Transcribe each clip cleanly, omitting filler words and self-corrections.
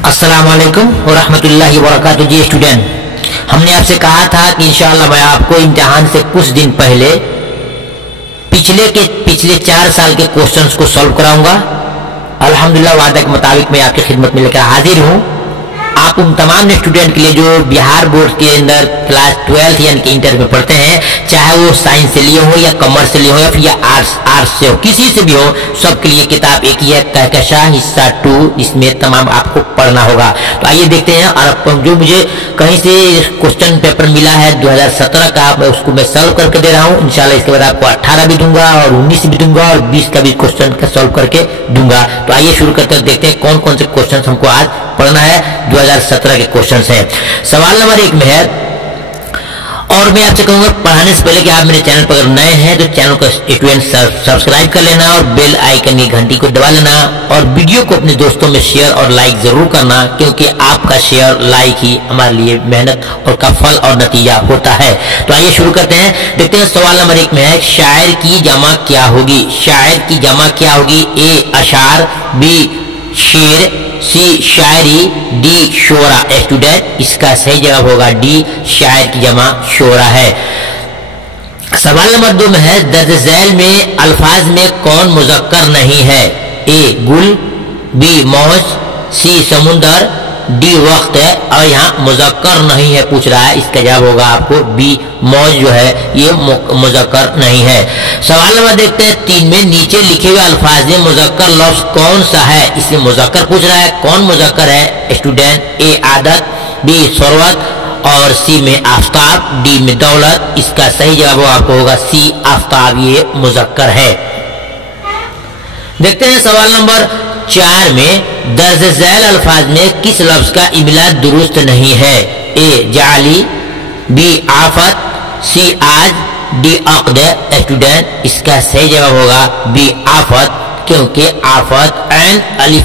अस्सलाम वालेकुम व रहमतुल्लाहि व बरकातुहू। जी स्टूडेंट, हमने आपसे कहा था कि इंशाअल्लाह मैं आपको इम्तिहान से कुछ दिन पहले पिछले 4 साल के क्वेश्चंस को सॉल्व कराऊंगा। अल्हम्दुलिल्लाह वादा के मुताबिक मैं आपकी खिदमत में लेकर हाजिर हूँ। आप उन तमाम स्टूडेंट के लिए जो बिहार बोर्ड के अंदर क्लास 12 यानी कि इंटर में पढ़ते हैं, चाहे वो साइंस से लिए हो या कॉमर्स से लिए हो या फिर आर्ट्स से हो, किसी से भी हो, सबके लिए किताब एक ही है, कहकशां हिस्सा 2, इसमें तमाम आपको पढ़ना होगा। तो आइए देखते हैं। और जो मुझे कहीं से क्वेश्चन पेपर मिला है 2017 का, उसको मैं सॉल्व करके दे रहा हूँ। इंशाल्लाह इसके बाद आपको 18 भी दूंगा और 19 भी दूंगा और 20 का भी क्वेश्चन का सॉल्व करके दूंगा। तो आइए शुरू करते हैं, देखते हैं कौन कौन से क्वेश्चन हमको आज पढ़ना है। 2017 के क्वेश्चन है। सवाल नंबर 1 में है, और मैं आपसे कहूंगा पढ़ाने से पहले कि आप मेरे चैनल पर अगर नए हैं तो चैनल को स्टूडेंट सब्सक्राइब कर लेना और बेल आइकन की घंटी को दबा लेना और वीडियो को अपने दोस्तों में शेयर और लाइक जरूर करना, क्योंकि आपका शेयर लाइक ही हमारे लिए मेहनत और का फल और नतीजा होता है। तो आइए शुरू करते हैं, देखते हैं। सवाल नंबर 1 में है, शायर की जमा क्या होगी? शायर की जमा क्या होगी? ए अशार, बी शेर, सी शायरी, डी शोरा। स्टूडेंट, इसका सही जवाब होगा डी, शायर की जमा शोरा है। सवाल नंबर 2 में है, दर्ज झैल में अल्फाज में कौन मुज़क्कर नहीं है? ए गुल, बी मौज, सी समुंदर, डी वक्त है। और यहाँ मुज़क्कर नहीं है पूछ रहा है, इसका जवाब होगा आपको बी, मौज जो है ये मुज़क्कर नहीं है। सवाल नंबर देखते हैं 3 में, नीचे लिखे हुए अल्फाज में मुज़क्कर लफ्ज कौन सा है? इसमें मुज़क्कर पूछ रहा है, कौन मुज़क्कर है? स्टूडेंट, ए आदत, बी सरवत और सी में आफ्ताब, डी में दौलत। इसका सही जवाब आपको होगा सी, आफ्ताब ये मुज़क्कर है। देखते हैं सवाल नंबर 4 में, दर्ज झैल अल्फाज में किस लफ्ज का इमला दुरुस्त नहीं है? ए जाली, बी आफत, सी आज, डी अक्द। स्टूडेंट, इसका सही जवाब होगा बी आफत, क्योंकि आफत ऐन अलिफ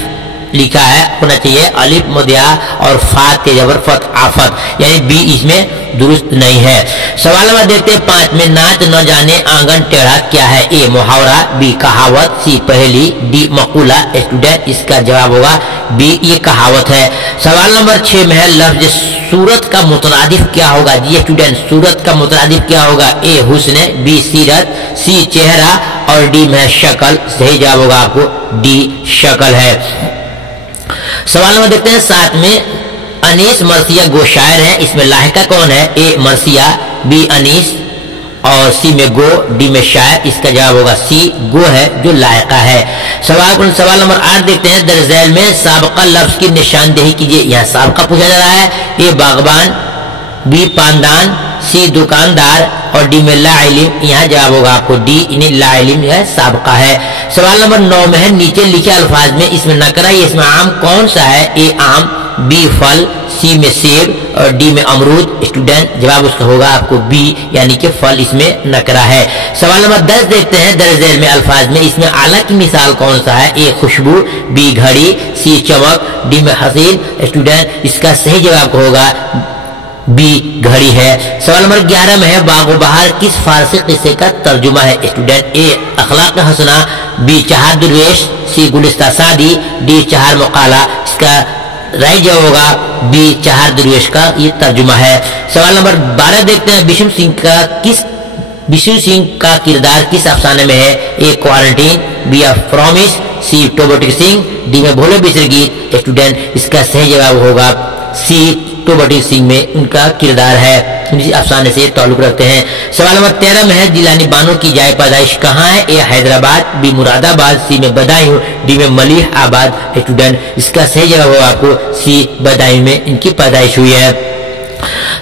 लिखा है, होना चाहिए अलिफ मुदिया और फात के जबर फत, आफत, यानी बी इसमें दुरुस्त नहीं है। सवाल नंबर देखते हैं 5 में, नाच न जाने आंगन टेढ़ा क्या है? ए मुहावरा, बी कहावत, सी पहेली, डी मकूला। स्टूडेंट, इसका जवाब होगा बी, ये कहावत है। सवाल नंबर 6 में है, लफ्ज सूरत का मुतरादिफ क्या होगा? जी स्टूडेंट, सूरत का मुतरादिफ क्या होगा? ए हुस्न, बी सीरत, सी चेहरा और डी में शक्ल। सही जवाब होगा आपको डी, शक्ल है। सवाल नंबर देखते हैं 7 में, अनीस मरसिया गो शायर है, इसमें लाहिका कौन है? ए मरसिया, बी अनीस और सी में गो, डी में शायर। इसका जवाब होगा सी, गो है जो लायका है। सवाल नंबर 8 देखते हैं, दर्ज झैल में साबका लफ्ज की निशानदेही कीजिए। यहाँ साबका पूछा जा रहा है। ए बागबान, बी पानदान, सी दुकानदार और डी में ला इल्म। यहाँ जवाब होगा आपको डी, इन्हें ला इल्म है साबका है। सवाल नंबर 9 में है, नीचे लिखे अल्फाज में इसमें नकरा इसमें आम कौन सा है? ए आम, बी फल, सी में सेब और डी में अमरूद। स्टूडेंट, जवाब उसका होगा आपको बी, यानी कि फल इसमें नकरा है। सवाल नंबर 10 देखते हैं, दर्ज झैल में अल्फाज में इसमें आला की मिसाल कौन सा है? ए खुशबू, बी घड़ी, सी चमक, डी में हसीन। स्टूडेंट, इसका सही जवाब होगा बी, घड़ी है। सवाल नंबर 11 में है, बागो बहार किस फारसी किस्से का तर्जुमा है? स्टूडेंट, ए अखलाक हसना, बी चहार दुर्वेश, सी गुलिस्ता सादी, डी चहार मुकाला। इसका राइट जवाब होगा बी, चहार दुर्वेश का ये तर्जुमा है। सवाल नंबर 12 देखते हैं, विष्णु सिंह का किरदार किस अफसाने में है? ए क्वारंटीन, बी प्रॉमिस, सी टोबोटिक सिंह, डी में भोले बिसर गीत। स्टूडेंट, इसका सही जवाब होगा सी, टोबोटिक सिंह में उनका किरदार है, इसी अफसाने से ताल्लुक रखते हैं। सवाल नंबर 13 में है, जिलानी बानो की जाए पैदाइश कहाँ है? ए हैदराबाद, बी मुरादाबाद, सी में बदायूं, डी में मलिह आबाद। स्टूडेंट, इसका सही जवाब होगा आपको सी, बदायूं में इनकी पैदाइश हुई है।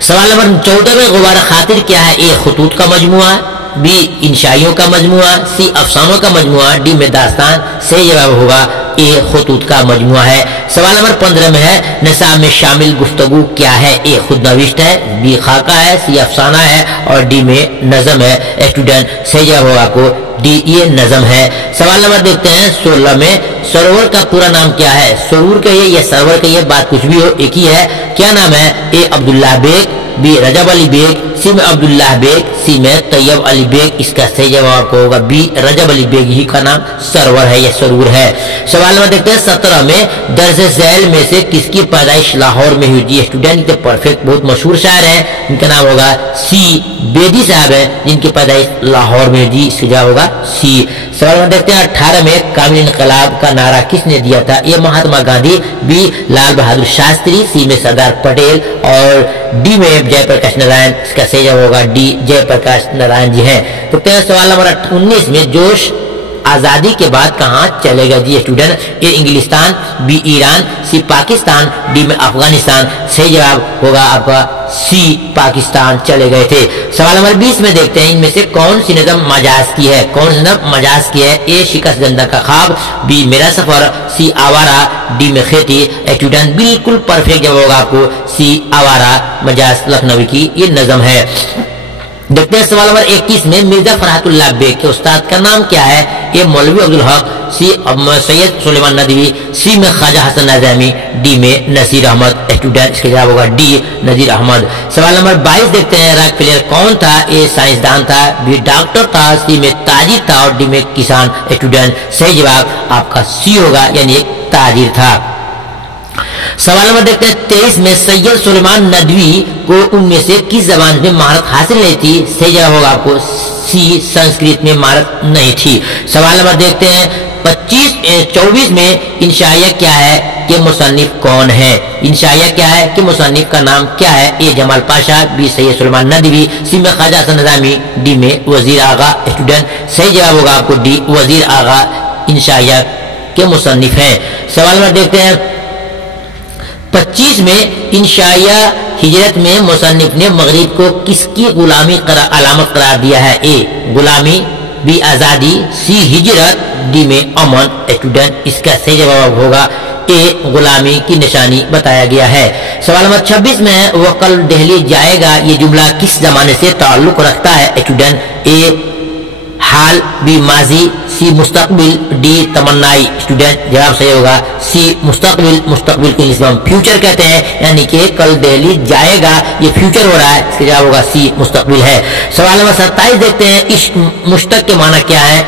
सवाल नंबर 14 में, गुबार खातिर क्या है? ए खुतूत का मजमुआ, बी इंशाइयों का मजमुआ, सी अफसानों का मजमुआ, डी में दास्तान। सही जवाब होगा ए खुतूत का मजमुआ है। सवाल नंबर 15 में है, निसाब में शामिल गुफ्तगू क्या है? ए खुद नविश्त है, बी खाका है, सी अफसाना है और डी में नज़म है। स्टूडेंट, सही जवाब होगा आपको डी, ये नज़म है। सवाल नंबर देखते हैं 16 में, सरोवर का पूरा नाम क्या है? सरूर कहिए या सरवर कहिए, बात कुछ भी हो एक ही है। क्या नाम है? ए अब्दुल्ला बेग, बी रजब अली बेग, सी में अब्दुल्लाह बेग, सी में तैयब अली बेग। इसका सही जवाब आपको होगा बी रजब अली बेग ही का नाम सरवर है या सरूर है। सवाल नंबर देखते हैं 17 में दर्ज झैल में से किसकी पैदाइश लाहौर में हुई? जी स्टूडेंट तो परफेक्ट बहुत मशहूर शायर है, इनका नाम होगा सी बेदी साहब है जिनकी पैदाइश लाहौर में हुई। जी इसका जवाब होगा सी। सवाल नंबर देखते हैं 18 में कामिल इनकलाब का नारा किसने दिया था? ए महात्मा गांधी, बी लाल बहादुर शास्त्री, सी में सरदार पटेल और डी में जयप्रकाश नारायण। इसका सही जवाब होगा डी जयप्रकाश नारायण जी हैं। तो सवाल नंबर 19 में जोश आजादी के बाद कहां चले गए? जी स्टूडेंट ए इंग्लिस्तान, बी ईरान, सी पाकिस्तान, डी में अफगानिस्तान। सही जवाब होगा आपका सी पाकिस्तान चले गए थे। सवाल नंबर 20 में देखते हैं इनमें से कौन सी नज़म मजाज की है? कौन सी नज़म मजाज की है? ए शिकस्त जंदा का ख्वाब, बी मेरा सफर, सी आवारा, डी में खेती। स्टूडेंट बिल्कुल परफेक्ट जवाब होगा आपको सी आवारा मजाज लखनवी की ये नज़म है। देखते हैं सवाल नंबर 21 में मिर्जा फरहतुल्लाह बेग के उस्ताद का नाम क्या है? ए मौलवी अब्दुल हक, सी सैयद सुलेमान नदवी, सी में ख्वाजा हसन नज़ामी, डी में नसीर अहमद। स्टूडेंट इसका जवाब होगा डी नजीर अहमद। सवाल नंबर 22 देखते हैं रॉकफेलर कौन था? ए साइंसदान था, बी डॉक्टर था, सी में ताजिर था और डी में किसान। स्टूडेंट सही जवाब आपका सी होगा यानी एक ताजिर था। सवाल नंबर देखते हैं 23 में सैयद सुलेमान नदवी को उनमें से किस जबान में महारत हासिल नहीं थी? सही जवाब होगा आपको सी संस्कृत में महारत नहीं थी। सवाल नंबर देखते हैं 24 में इंशाइया क्या है कि मुसन्निफ कौन है? इंशाइया क्या है कि मुसन्निफ का नाम क्या है? ए जमाल पाशा, बी सैयद सुलेमान नदवी, सी में ख्वाजा हसन नज़ामी, डी में वजीर आगा। स्टूडेंट सही जवाब होगा आपको डी वजीर आगा इंशाइया के मुसन्निफ हैं। सवाल नंबर देखते हैं 25 में इंशाइया हिजरत में मुसन्निफ ने मगरिब को किसकी गुलामी अलामत करार दिया है? ए गुलामी, बी आजादी, सी हिजरत, डी में अमन। स्टूडेंट इसका सही जवाब होगा ए गुलामी की निशानी बताया गया है। सवाल नंबर 26 में वह कल दिल्ली जाएगा ये जुमला किस जमाने से ताल्लुक रखता है? स्टूडेंट ए हाल, बी माजी, सी मुस्तकबिल, डी तमन्नाई। स्टूडेंट जवाब सही होगा सी मुस्तकबिल। मुस्तकबिल को इंग्लिश में हम फ्यूचर कहते हैं यानी कि कल दिल्ली जाएगा ये फ्यूचर हो रहा है। इसका जवाब होगा सी मुस्तकबिल है। सवाल नंबर 27 देखते हैं इश्क मुश्तक के माना क्या है?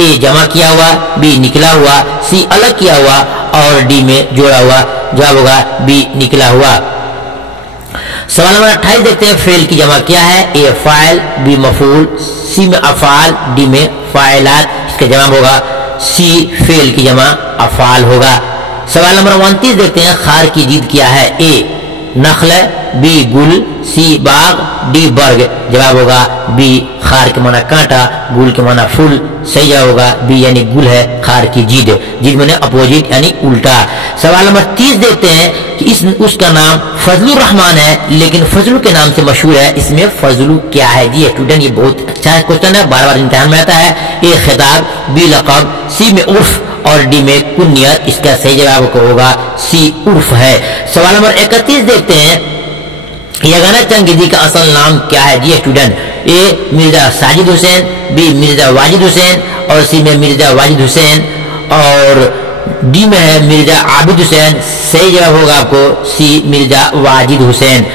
ए जमा किया हुआ, बी निकला हुआ, सी अलग किया हुआ और डी में जोड़ा हुआ। जवाब होगा बी निकला हुआ। सवाल नंबर 28 देखते हैं फेल की जमा क्या है? ए फाइल, बी मफूल, सी में अफाल, डी में फाइलात। इसका जवाब होगा सी फेल की जमा अफाल होगा। सवाल नंबर 29 देखते हैं खार की जीद क्या है? ए नखल, बी गुल, सी बाग, डी बर्ग। जवाब होगा बी खार के माना कांटा, गुल के माना फूल। सही जवाब होगा बी यानी गुल है खार की जीद। जीद माने अपोजिट यानी उल्टा। सवाल नंबर 30 देखते हैं कि उसका नाम फजलुर रहमान है लेकिन फजलू के नाम से मशहूर है, इसमें फजलू क्या है? जी स्टूडेंट ये बहुत अच्छा क्वेश्चन है, बार बार इम्तिहान में आता है। ए खिताब, बी लक़ब, सी में उर्फ और डी में कुन्यत। इसका सही जवाब होगा सी उर्फ है। सवाल नंबर 31 देखते हैं यगाना चंगेजी का असल नाम क्या है? जी स्टूडेंट ए मिर्जा साजिद हुसैन, बी मिर्जा वाजिद हुसैन और सी में मिर्जा वाजिद हुसैन और डी में है मिर्जा आबिद हुसैन। सही जवाब होगा आपको सी मिर्जा वाजिद हुसैन।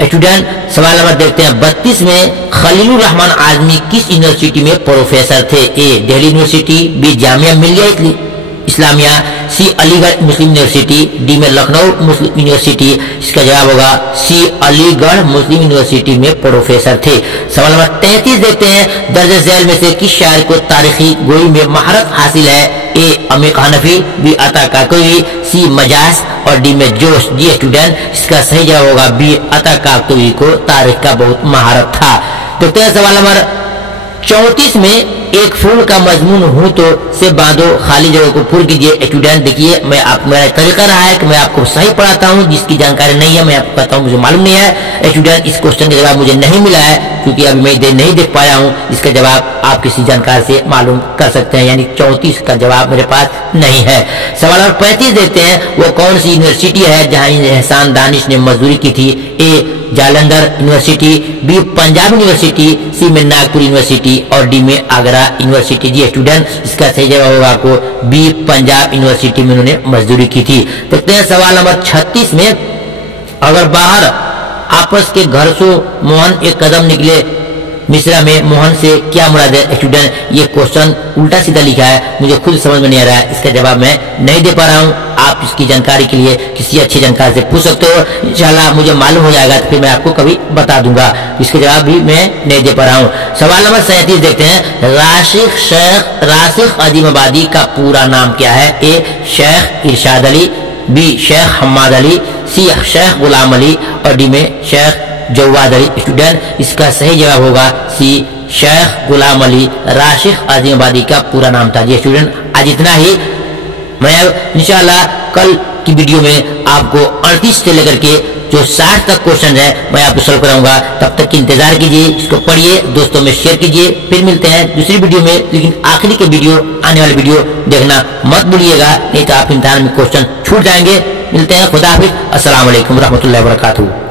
स्टूडेंट सवाल नंबर देखते हैं 32 में खलीलुर रहमान आजमी किस यूनिवर्सिटी में प्रोफेसर थे? ए दिल्ली यूनिवर्सिटी, बी जामिया मिलिया इस्लामिया, सी अलीगढ़ मुस्लिम यूनिवर्सिटी, डी में लखनऊ मुस्लिम यूनिवर्सिटी। इसका जवाब होगा सी अलीगढ़ मुस्लिम यूनिवर्सिटी में प्रोफेसर थे। सवाल नंबर 33 देखते हैं दर्ज झैल में से किस शायर को तारीखी गोई में महारत हासिल है? ए अमीर हनफी, बी अता काकोई, सी मजाज और डी में जोश। जी स्टूडेंट इसका सही जवाब होगा बी अता काकोई को तारीख का बहुत महारत था। देखते हैं सवाल नंबर 34 में एक फूल का मजमून हूं तो से बांधो खाली जगह को पूर्ण कीजिए। स्टूडेंट देखिए मेरा तरीका रहा है कि मैं आपको सही पढ़ाता हूं, जिसकी जानकारी नहीं है मैं आपको कहता हूं मुझे मालूम नहीं है। स्टूडेंट इस क्वेश्चन का जवाब मुझे नहीं मिला है क्योंकि अभी मैं नहीं देख पाया हूं। इसका जवाब आप किसी जानकार से मालूम कर सकते हैं, यानी 34 का जवाब मेरे पास नहीं है। सवाल नंबर 35 देखते हैं वो कौन सी यूनिवर्सिटी है जहां एहसान दानिश ने मजदूरी की थी? A Jalandhar university, B Punjab university, C में नागपुर यूनिवर्सिटी और डी में आगरा यूनिवर्सिटी। जी स्टूडेंट इसका सही जवाब होगा आपको बी पंजाब यूनिवर्सिटी में उन्होंने मजदूरी की थी। देखते हैं सवाल नंबर 36 में अगर बाहर आपस के घर से मोहन एक कदम निकले, मिश्रा में मोहन से क्या मुराद है? स्टूडेंट, ये क्वेश्चन उल्टा सीधा लिखा है, मुझे खुद समझ में नहीं आ रहा है, इसका जवाब मैं नहीं दे पा रहा हूँ। आप इसकी जानकारी के लिए किसी अच्छे जानकार से पूछ सकते हो, इंशाल्लाह मुझे मालूम हो जाएगा तो फिर मैं आपको कभी बता दूंगा। इसके जवाब भी मैं नहीं दे पा रहा हूँ। सवाल नंबर 37 देखते हैं। राशिक अजीमाबादी का पूरा नाम क्या है? ए शेख इरशाद अली, बी शेख हम्माद अली, सी शेख गुलाम अली और डी में शेख जवाद अली। स्टूडेंट, इसका सही जवाब होगा सी शेख गुलाम अली, राशिक अजीमाबादी का पूरा नाम था। जी स्टूडेंट, आज इतना ही। मैं इंशाल्लाह कल की वीडियो में आपको 38 से लेकर के जो 60 तक क्वेश्चन है मैं आपको सॉल्व कराऊंगा। तब तक की इंतजार कीजिए, इसको पढ़िए, दोस्तों में शेयर कीजिए। फिर मिलते हैं दूसरी वीडियो में, लेकिन आखिरी के वीडियो, आने वाली वीडियो देखना मत भूलिएगा, नहीं तो आप इम्तिहान में क्वेश्चन छूट जाएंगे। मिलते हैं, खुदा हाफिज, अस्सलाम वालेकुम रहमतुल्लाहि व बरकातहू।